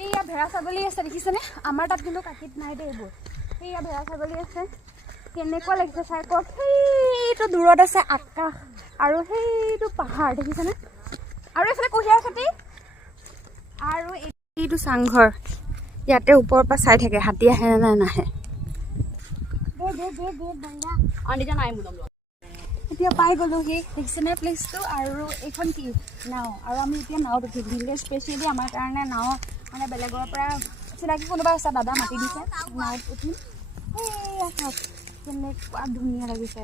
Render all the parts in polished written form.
এইয়া ভেড়া ছাগলী আছে দেখিছেনে? আমাৰ তাত কিন্তু কাকিত নাই দেই এইবোৰ। এইয়া ভেড়া ছাগলী আছে। কেনেকুৱা লাগিছে চাই কওক। সেইটো দূৰত আছে আকাশ আৰু সেইটো পাহাৰ দেখিছেনে? আৰু এইফালে কুঁহিয়াৰ খেতি আৰু এইটো চাংঘৰ। ইয়াতে ওপৰৰ পৰা চাই থাকে হাতী আহে নে নাহে। এতিয়া পাই গ'লোহি দেখিছেনে প্লেচটো। আৰু এইখন কি নাও, আৰু আমি এতিয়া নাওত উঠিম। ভিলেজ স্পেচিয়েলি আমাৰ কাৰণে নাও মানে বেলেগৰ পৰা চিনাকি কোনোবা আছে দাদা মাতি দিছে নাওত উঠিম। এইয়া চাওক কেনেকুৱা ধুনীয়া লাগিছে।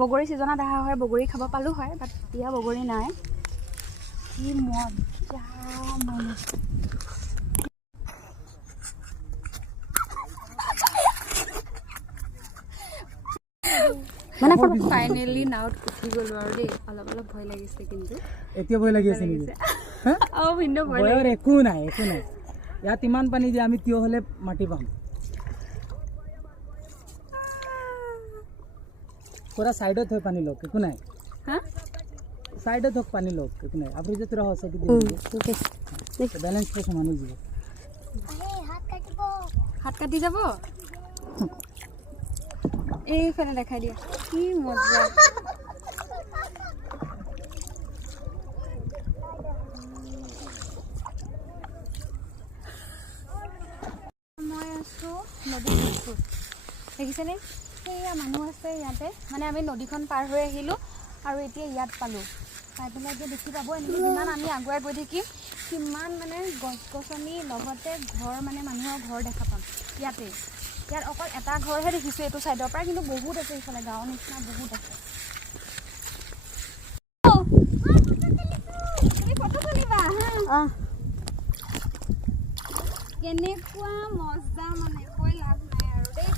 বগৰী ছিজনত অহা হয় বগৰী খাব পালোঁ হয়, বাট এতিয়া বগৰী নাই। কি মজা মানে ফাইনেলি নাওত উঠি গ'লো আৰু দেই। অলপ অলপ ভয় লাগিছে কিন্তু এতিয়া ভয় লাগি আছে নেকি? ভিন্ন ভয়ৰ একো নাই একো নাই। ইয়াত ইমান পানী যে আমি তিয় হ'লে মাটি পাম। पूरा साइडत है पानी लोग একো নাই। हां साइडत हो पानी लोग একো নাই। আপনি যে তোরা হসে কি ओके দেখ ব্যালেন্স তো সমান হই যাব। আরে হাত কাটি যাব। এইফালে দেখাই দিয়া কি মজা। মই আছো নদীত আছো দেখিছেনে? সেয়া মানুহ আছে ইয়াতে। মানে আমি নদীখন পাৰ হৈ আহিলোঁ আৰু এতিয়া ইয়াত পালোঁ। পাই পেলাই এতিয়া দেখি পাব এনেকৈ যিমান আমি আগুৱাই গৈ থাকিম সিমান মানে গছ গছনি লগতে ঘৰ মানে মানুহৰ ঘৰ দেখা পাম ইয়াতে। ইয়াত অকল এটা ঘৰহে দেখিছোঁ এইটো ছাইডৰ পৰা, কিন্তু বহুত আছে ইফালে গাঁৱৰ নিচিনা বহুত আছে। কেনেকুৱা মজা মানে কৈ লাভ নাই আৰু দেই।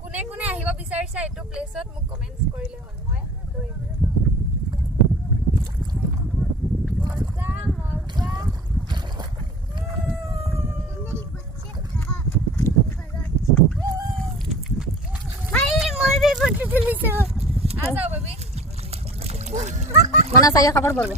কোনে কোনে আহিব বিচাৰিছা এইটো প্লেচত মোক কমেণ্টছ কৰিলে হ'ল। মই মজা মজা आ जाओ बेबी मना चाहिए खबर बोल